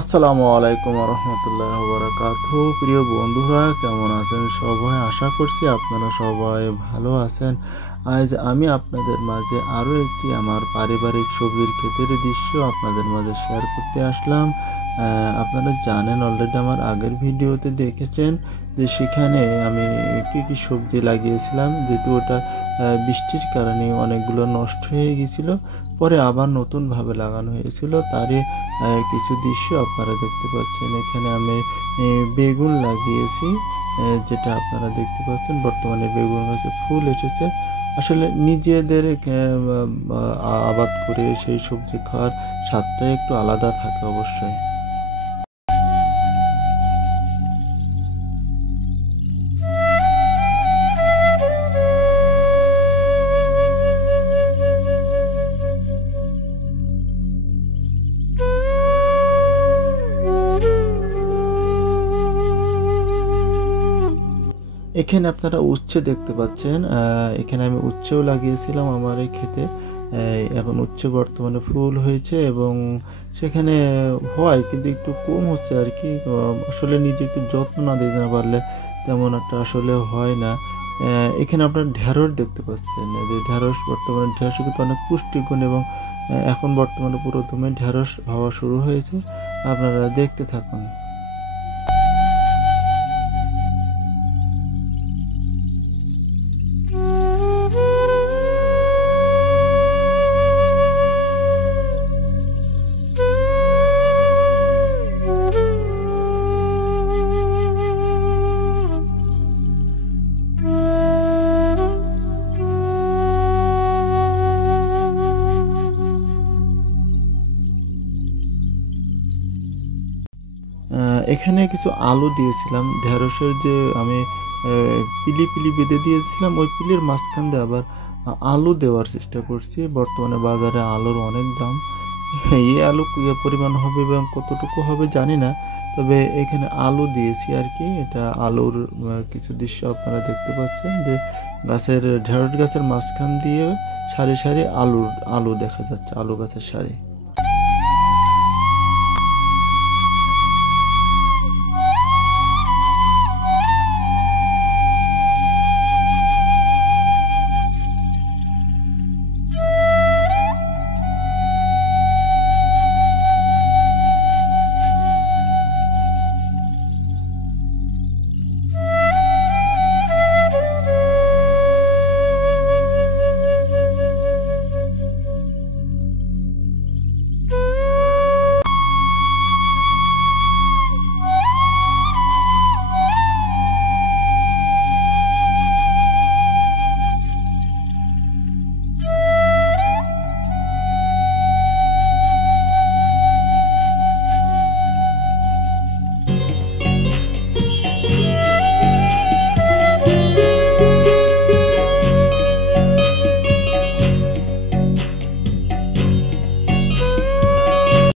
আসসালামু আলাইকুম রহমতুল্লাহ বারাকাতুহু। প্রিয় বন্ধুরা, কেমন আছেন সবাই? আশা করছি আপনারা সবাই ভালো আছেন। আজ আমি আপনাদের মাঝে আরও একটি আমার পারিবারিক সবজির ক্ষেতের দৃশ্য আপনাদের মাঝে শেয়ার করতে আসলাম। আপনারা জানেন, অলরেডি আমার আগের ভিডিওতে দেখেছেন যে সেখানে আমি কী কী সবজি লাগিয়েছিলাম, যেহেতু ওটা বৃষ্টির কারণে অনেকগুলো নষ্ট হয়ে গিয়েছিল। পরে আবার নতুনভাবে লাগানো হয়েছিল, তারই কিছু দৃশ্য আপনারা দেখতে পাচ্ছেন। এখানে আমি বেগুন লাগিয়েছি, যেটা আপনারা দেখতে পাচ্ছেন। বর্তমানে বেগুন গাছে ফুল এসেছে। আসলে নিজেদের আবাদ করে সেই সবজি খাওয়ার স্বাদটাই একটু আলাদা থাকে অবশ্যই। এখানে আপনারা উচ্ছে দেখতে পাচ্ছেন। এখানে আমি উচ্ছেও লাগিয়েছিলাম আমার এই ক্ষেতে। এখন উচ্ছে বর্তমানে ফুল হয়েছে এবং সেখানে হয়, কিন্তু একটু কম হচ্ছে আর কি। আসলে নিজে একটু যত্ন না দিতে না পারলে তেমন একটা আসলে হয় না। এখানে আপনার ঢেঁড়স দেখতে পাচ্ছেন, যে ঢেঁড়স, বর্তমানে ঢেঁড়সে কিন্তু অনেক পুষ্টিগুণ এবং এখন বর্তমানে পুরোদমে ঢেঁড়স হওয়া শুরু হয়েছে। আপনারা দেখতে থাকুন। এখানে কিছু আলু দিয়েছিলাম, ঢেঁড়সের যে আমি পিলি পিলি বেঁধে দিয়েছিলাম, ওই পিলির মাঝখান দিয়ে আবার আলু দেওয়ার চেষ্টা করছি। বর্তমানে বাজারে আলুর অনেক দাম। এই আলু কি পরিমাণ হবে এবং কতটুকু হবে জানি না, তবে এখানে আলু দিয়েছি আর কি। এটা আলুর কিছু দৃশ্য আপনারা দেখতে পাচ্ছেন, যে গাছের ঢেঁড়স গাছের মাঝখান দিয়ে সারি সারি আলু দেখা যাচ্ছে, আলু গাছের সারি।